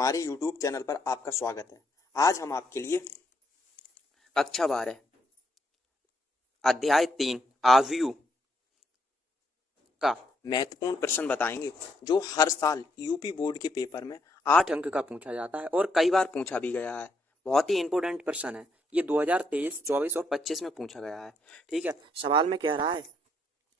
हमारे YouTube channel पर आपका स्वागत है। आज हम आपके लिए कक्षा 12 अध्याय 3 आव्यूह का महत्वपूर्ण प्रश्न बताएंगे, जो हर साल यूपी बोर्ड के पेपर में 8 अंक का पूछा जाता है और कई बार पूछा भी गया है। बहुत ही इंपॉर्टेंट प्रश्न है। ये 2023, 24 और 25 में पूछा गया है। ठीक है, सवाल में कह रहा है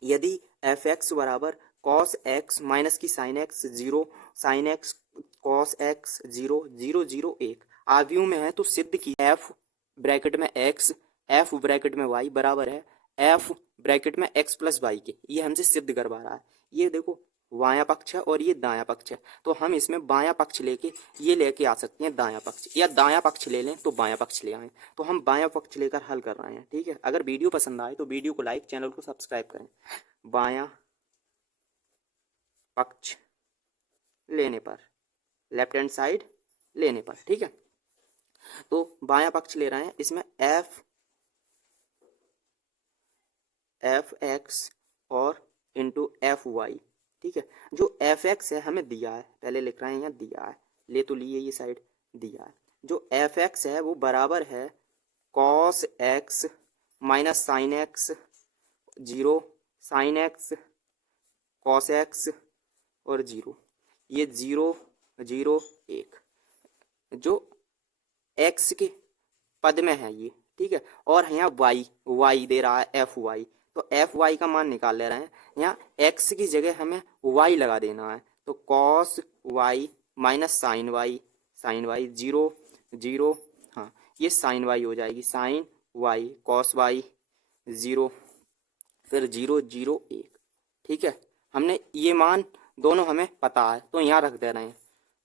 यदि एफ एक्स बराबर कॉस एक्स माइनस की sine x 0 sine x cos x 0 0 0 1 आव्यूह में है तो सिद्ध की एफ ब्रैकेट में एक्स एफ ब्रैकेट में वाई बराबर है एफ ब्रैकेट में एक्स प्लस वाई के। ये हमसे सिद्ध करवा रहा है। ये देखो बायां पक्ष है और ये दायां पक्ष है, तो हम इसमें बायां पक्ष लेके ये लेके आ सकते हैं दायां पक्ष, या दायां पक्ष ले लें तो बायां पक्ष ले आए। तो हम बायां पक्ष लेकर हल कर रहे हैं। ठीक है, अगर वीडियो पसंद आए तो वीडियो को लाइक, चैनल को सब्सक्राइब करें। बायां पक्ष लेने पर, लेफ्ट हैंड साइड लेने पर, ठीक है, तो बायां पक्ष ले रहे हैं। इसमें एफ एक्स और इंटू एफ वाई। ठीक है, जो एफ एक्स है हमें दिया है, पहले लिख रहे हैं यहाँ दिया है, ले तो लिए ये साइड दिया है। जो एफ एक्स है वो बराबर है cos x minus sine x 0 sine x cos x और 0, ये 0 0 1 जो एक्स के पद में है ये। ठीक है, और यहाँ वाई दे रहा है एफ वाई, तो एफ वाई का मान निकाल ले रहे हैं। यहाँ एक्स की जगह हमें वाई लगा देना है, तो cos y minus sine y 0 0, हाँ ये साइन वाई हो जाएगी, साइन वाई कॉस वाई 0 फिर 0 0 1। ठीक है, हमने ये मान दोनों हमें पता है तो यहाँ रख दे रहे हैं,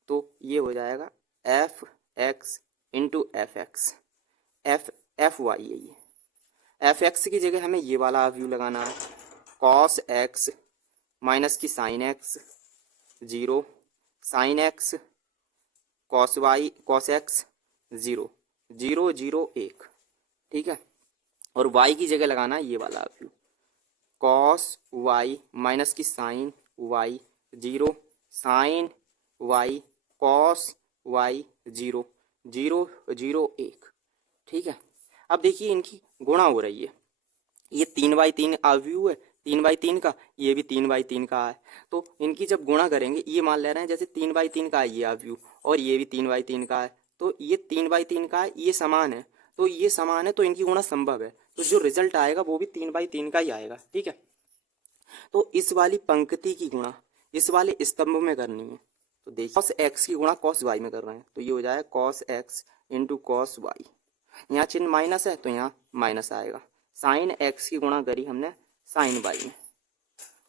तो ये हो जाएगा f x into f x f y है। ये एफ एक्स की जगह हमें ये वाला व्यू लगाना है, कॉस एक्स माइनस की sine x 0 sine x cos y cos x 0 0 0 1। ठीक है, और वाई की जगह लगाना है ये वाला व्यू, कॉस वाई माइनस की sine y 0 sine y cos y 0 0 0 1। ठीक है, अब देखिए इनकी गुणा हो रही है। ये 3/3 आव्यूह है, 3/3 का, ये भी 3/3 का है, तो इनकी जब गुणा करेंगे, ये मान ले रहे हैं जैसे 3/3 का है ये आव्यूह और ये भी 3/3 का है, तो ये 3/3 का है, ये समान है, तो ये समान है तो इनकी गुणा संभव है, तो जो रिजल्ट आएगा वो भी 3/3 का ही आएगा। ठीक है, तो इस वाली पंक्ति की गुणा इस वाले स्तंभ में करनी है, तो देखिए कॉस एक्स की गुणा कॉस वाई में कर रहे हैं, तो ये हो जाएगा cos x into cos y, यहाँ चिन्ह माइनस है तो यहाँ माइनस आएगा, साइन एक्स की गुणा करी हमने साइन वाई में,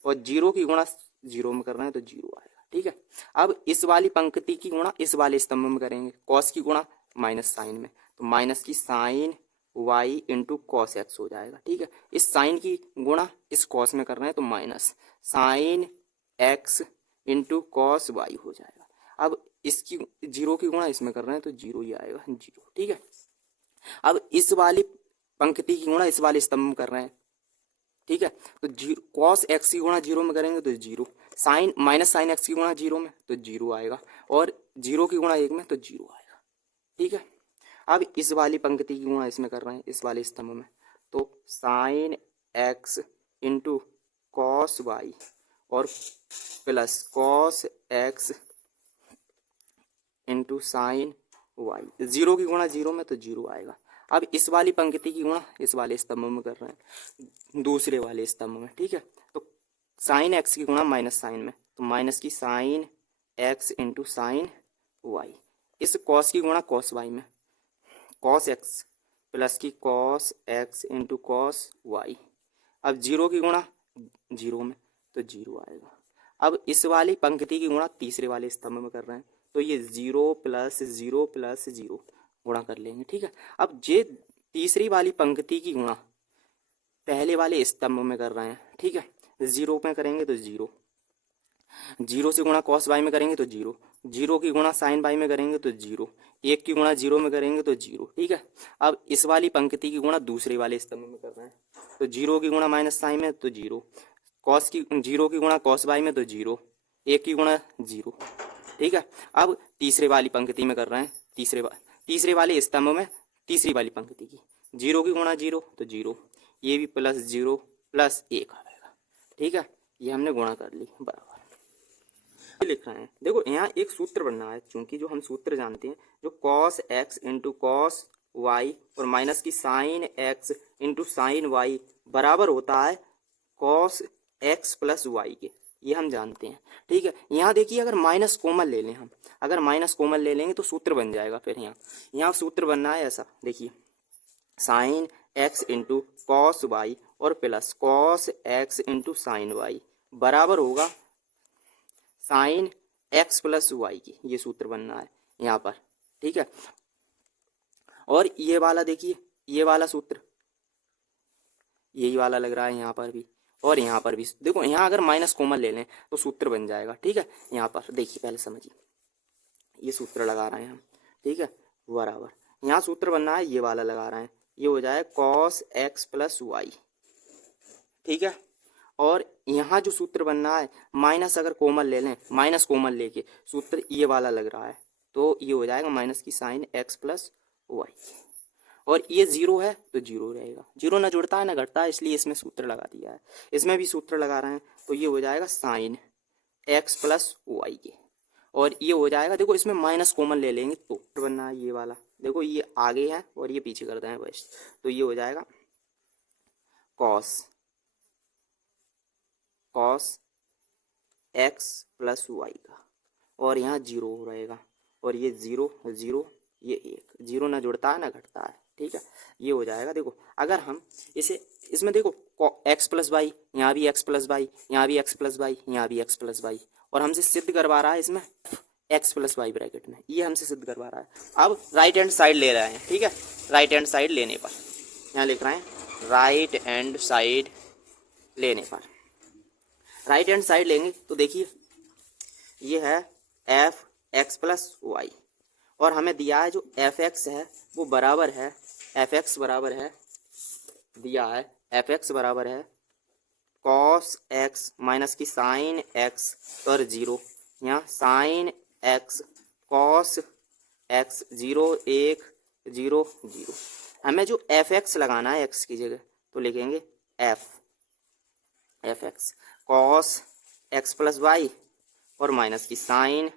और 0 की गुणा 0 में कर रहे हैं तो 0 आएगा। ठीक है, अब इस वाली पंक्ति की गुणा इस वाले स्तंभ में करेंगे, कॉस की गुणा माइनस साइन में, तो माइनस की sine y into cos x हो जाएगा। ठीक है, इस साइन की गुणा इस कॉस में कर रहे हैं तो minus sine x into cos y हो जाएगा। अब इसकी 0 की गुणा इसमें कर रहे हैं तो 0 ही आएगा, 0। ठीक है, अब इस वाली पंक्ति की गुणा इस वाले स्तंभ में कर रहे हैं। ठीक है, तो कॉस एक्स की गुणा 0 में करेंगे तो 0, साइन माइनस साइन एक्स की गुणा 0 में तो 0 आएगा, और 0 की गुणा 1 में तो 0 आएगा। ठीक है, अब इस वाली पंक्ति की गुणा इसमें कर रहे हैं इस वाले स्तंभ में, तो sine x into cos y और plus cos x into sine y, 0 की गुणा 0 में तो 0 आएगा। अब इस वाली पंक्ति की गुणा इस वाले स्तंभ में कर रहे हैं दूसरे वाले स्तंभ में। ठीक है, तो साइन एक्स की गुणा माइनस साइन में, तो माइनस की sine x into sine y, इस कॉस की गुणा कॉस वाई में, कॉस एक्स प्लस की cos x into cos y, अब 0 की गुणा 0 में तो 0 आएगा। अब इस वाली पंक्ति की गुणा तीसरे वाले स्तंभ में कर रहे हैं, तो ये 0 प्लस 0 प्लस 0 गुणा कर लेंगे। ठीक है, अब ये तीसरी वाली पंक्ति की गुणा पहले वाले स्तंभ में कर रहे हैं। ठीक है, 0 में करेंगे तो 0, 0 से गुणा कॉस वाई में करेंगे तो 0, 0 की गुणा साइन वाई में करेंगे तो 0, 1 की गुणा 0 में करेंगे तो 0। ठीक है, अब इस वाली पंक्ति की गुणा दूसरे वाले स्तंभ में कर रहे हैं, तो 0 की गुणा माइनस साइन में तो 0, कॉस की 0 की गुणा कॉस वाई में तो 0, 1 की गुणा 0, ठीक है। अब तीसरे वाली पंक्ति में कर रहे हैं, तीसरे वाले स्तंभ में तीसरी वाली पंक्ति की 0 की गुणा 0 तो 0, ये भी प्लस 0 प्लस 1 आएगा। ठीक है, ये हमने गुणा कर ली बराबर लिख रहे हैं। देखो यहाँ एक सूत्र बनना है, क्योंकि जो हम सूत्र जानते हैं जो cos x into cos y और माइनस की sine x into sine y बराबर होता है cos x प्लस वाई के, ये हम जानते हैं। ठीक है, यहाँ देखिए अगर माइनस कॉमन ले लें हम, अगर माइनस कॉमन ले लेंगे तो सूत्र बन जाएगा। फिर यहाँ सूत्र बनना है ऐसा, देखिए sine x into cos y और plus cos x into sine y बराबर होगा साइन x प्लस वाई की, ये सूत्र बनना है यहाँ पर। ठीक है, और ये वाला देखिए, ये वाला सूत्र यही वाला लग रहा है यहाँ पर भी, और यहाँ पर भी देखो, यहाँ अगर माइनस कॉमन ले लें तो सूत्र बन जाएगा। ठीक है, यहाँ पर देखिए पहले समझिए, ये सूत्र लगा रहे हैं हम। ठीक है, बराबर यहाँ सूत्र बनना है, ये वाला लगा रहे हैं, ये हो जाए cos x प्लस वाई। ठीक है, और यहाँ जो सूत्र बनना है माइनस अगर कॉमन ले लें, माइनस कॉमन लेके सूत्र ये वाला लग रहा है, तो ये हो जाएगा माइनस की साइन x प्लस वाई, और ये 0 है तो 0 रहेगा, 0 ना जुड़ता है ना घटता है, इसलिए इसमें सूत्र लगा दिया है। इसमें भी सूत्र लगा रहे हैं, तो ये हो जाएगा साइन x प्लस वाई के, और ये हो जाएगा, देखो इसमें माइनस कॉमन ले लेंगे तो बनना है ये वाला, देखो ये आगे है और ये पीछे करते हैं बस, तो ये हो जाएगा cos x प्लस वाई का, और यहाँ 0 रहेगा, और ये 0 0 ये 1, 0 ना जुड़ता है ना घटता है। ठीक है, ये हो जाएगा। देखो अगर हम इसमें देखो x प्लस वाई, यहाँ भी x प्लस वाई, यहाँ भी x प्लस वाई, यहाँ भी x प्लस वाई, और हमसे सिद्ध करवा रहा है इसमें x प्लस वाई ब्रैकेट में, ये हमसे सिद्ध करवा रहा है। अब राइट हैंड साइड ले रहे हैं। ठीक है, राइट हैंड साइड लेने पर यहाँ लिख रहे हैं, राइट हैंड साइड लेने पर, राइट हैंड साइड लेंगे तो देखिए ये है एफ एक्स प्लस वाई, और हमें दिया है जो एफ एक्स है वो बराबर है, एफ एक्स बराबर है, दिया है एफ एक्स बराबर है कॉस एक्स माइनस की साइन एक्स पर 0, यहाँ साइन एक्स कॉस एक्स 0 1 0 0। हमें जो एफ एक्स लगाना है एक्स की जगह, तो लिखेंगे f x cos x plus y और माइनस की साइन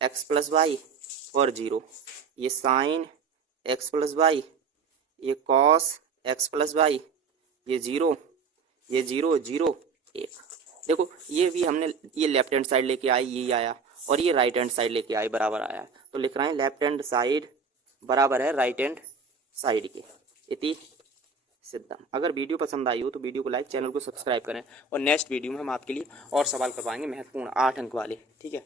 एक्स प्लस वाई और 0, ये साइन एक्स प्लस वाई, ये कॉस एक्स प्लस वाई, ये 0 0 0 1। देखो ये भी हमने, ये लेफ्ट हैंड साइड लेके आए, यही आया, और ये राइट हैंड साइड लेके आए बराबर आया, तो लिख रहे हैं लेफ्ट हैंड साइड बराबर है राइट हैंड साइड के, इति सिद्धम। अगर वीडियो पसंद आई हो तो वीडियो को लाइक, चैनल को सब्सक्राइब करें, और नेक्स्ट वीडियो में हम आपके लिए और सवाल करवाएंगे महत्वपूर्ण 8 अंक वाले। ठीक है।